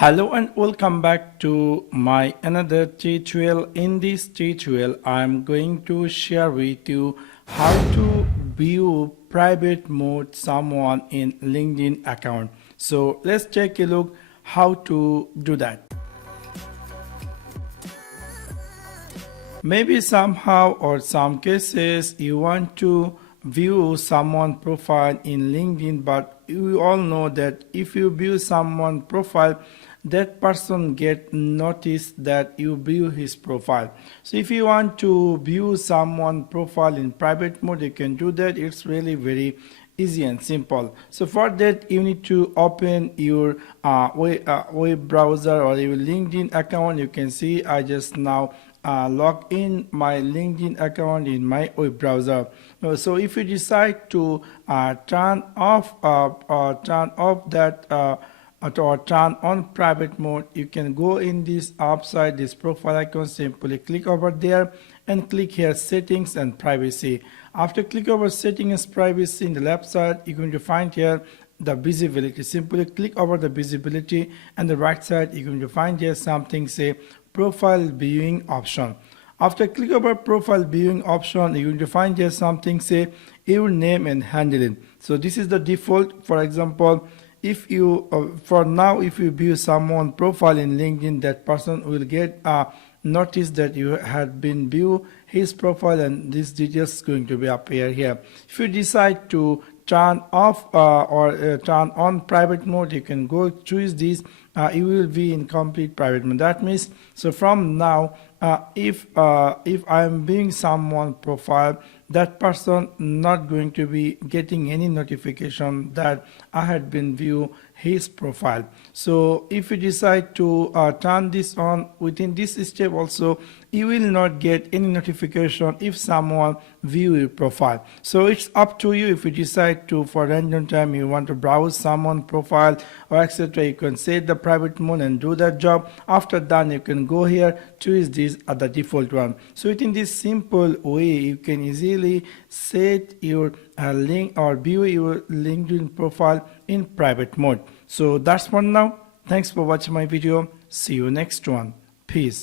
Hello and welcome back to my another tutorial. In this tutorial I am going to share with you how to view private mode someone in LinkedIn account. So let's take a look how to do that. Maybe somehow or some cases you want to view someone profile in LinkedIn, but you all know that if you view someone profile, that person get notice that you view his profile. So if you want to view someone profile in private mode, you can do that. It's really very easy and simple. So for that you need to open your web browser or your LinkedIn account. You can see I just now log in my LinkedIn account in my web browser. So if you decide to turn off that or turn on private mode, you can go in this upside this profile icon, simply click over there and click here settings and privacy. After click over settings and privacy, in the left side you're going to find here the visibility. Simply click over the visibility, and the right side you're going to find here something say profile viewing option. After click over profile viewing option, you're going to find here something say your name and handling. So this is the default. For example, if you for now if you view someone profile in LinkedIn, that person will get notice that you had been view his profile, and these details is going to be appear here. If you decide to turn off or turn on private mode, you can go choose this. You will be in complete private mode. That means, so from now if I am viewing someone profile, that person not going to be getting any notification that I had been view his profile. So if you decide to turn this on within this step also, you will not get any notification if someone view your profile. So it's up to you. If you decide to for random time you want to browse someone profile or etc., you can set the private mode and do that job. After done, you can go here, choose this at the default one. So within this simple way you can easily set your link or view your LinkedIn profile in private mode. So that's for now. Thanks for watching my video. See you next one. Peace.